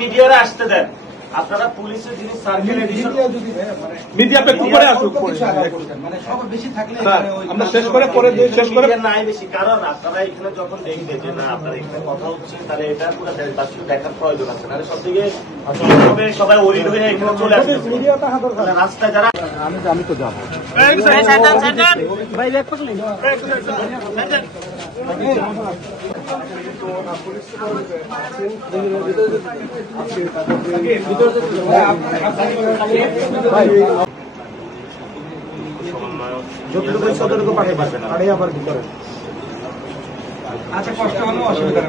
মিডিয়ারা আসতে দেন। আপনারা পুলিশের যিনি সার্কেল এডিশন মিডিয়া একটু পরে আসুক, মানে সব বেশি থাকলে আমরা শেষ করে পরে শেষ করে নাই বেশি, কারণ আপনারা এখানে যখন দেখবেন যে না আপনারা এখানে কথা হচ্ছে, তাহলে এটা পুরো দেখার প্রয়োজন আছে। তাহলে সব থেকে সবাই ওরিড হয়ে এখানে চলে আসবে। রাস্তায় যারা আমি তো যাবো ভাই ব্যাক করলেন যতটুকু ততটুকু পাঠিয়ে পারবেন আবার ভিতরে। আচ্ছা, কষ্ট হলে অসুবিধা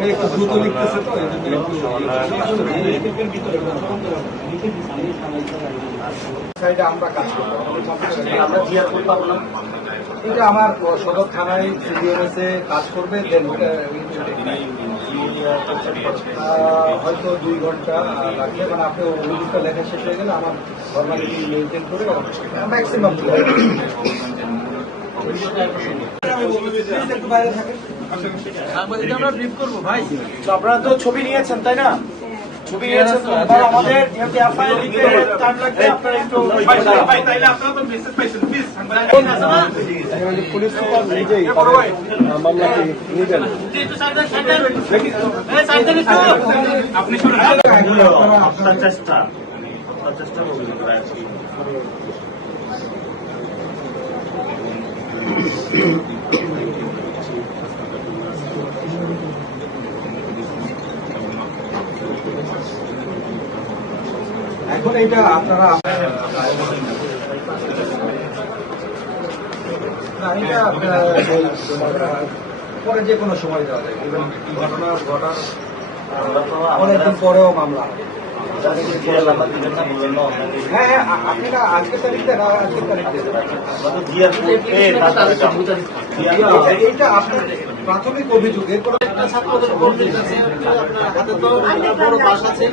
নেই, একটু দ্রুত লিখতেছে তো সাইডে আমরা কাজ করবো। আমরা জিয়ার করে পাবো না, এটা আমার সদর থানায় সিডিএমএসে কাজ করবে, দেন হয়তো 2 ঘন্টা লাগবে। মানে আপনি অভিযোগটা লেখা শেষ হয়ে গেলে আমার ফর্মালিটি মেনটেন করে ম্যাক্সিমাম একটু বাইরে থাকেন। আপনারা তো ছবি নিয়েছেন তাই না? ছবি নিয়েছেন তো এবার আমাদের যেহেতু এফআইআর দিতে টাইম লাগবে, আপনারা একটু তাইলে আপনারা তো মেসেজ পাইছেন প্লিজ পুলিশ সুপার নিজেই মামলাটি নিবেন। আপনি আপনার চেষ্টা অভিযোগ করা আছে। এখন এইটা আপনারা পরে যে কোনো সময় দেওয়া যায়, ঘটনা ঘটার অনেকদিন পরেও মামলা। হ্যাঁ হ্যাঁ, আপনারা আজকের তারিখ দেন, আজকের তারিখ দেন। এইটা আপনার প্রাথমিক অভিযোগ, এরপর ছাত্রদের বড় বাস আছে।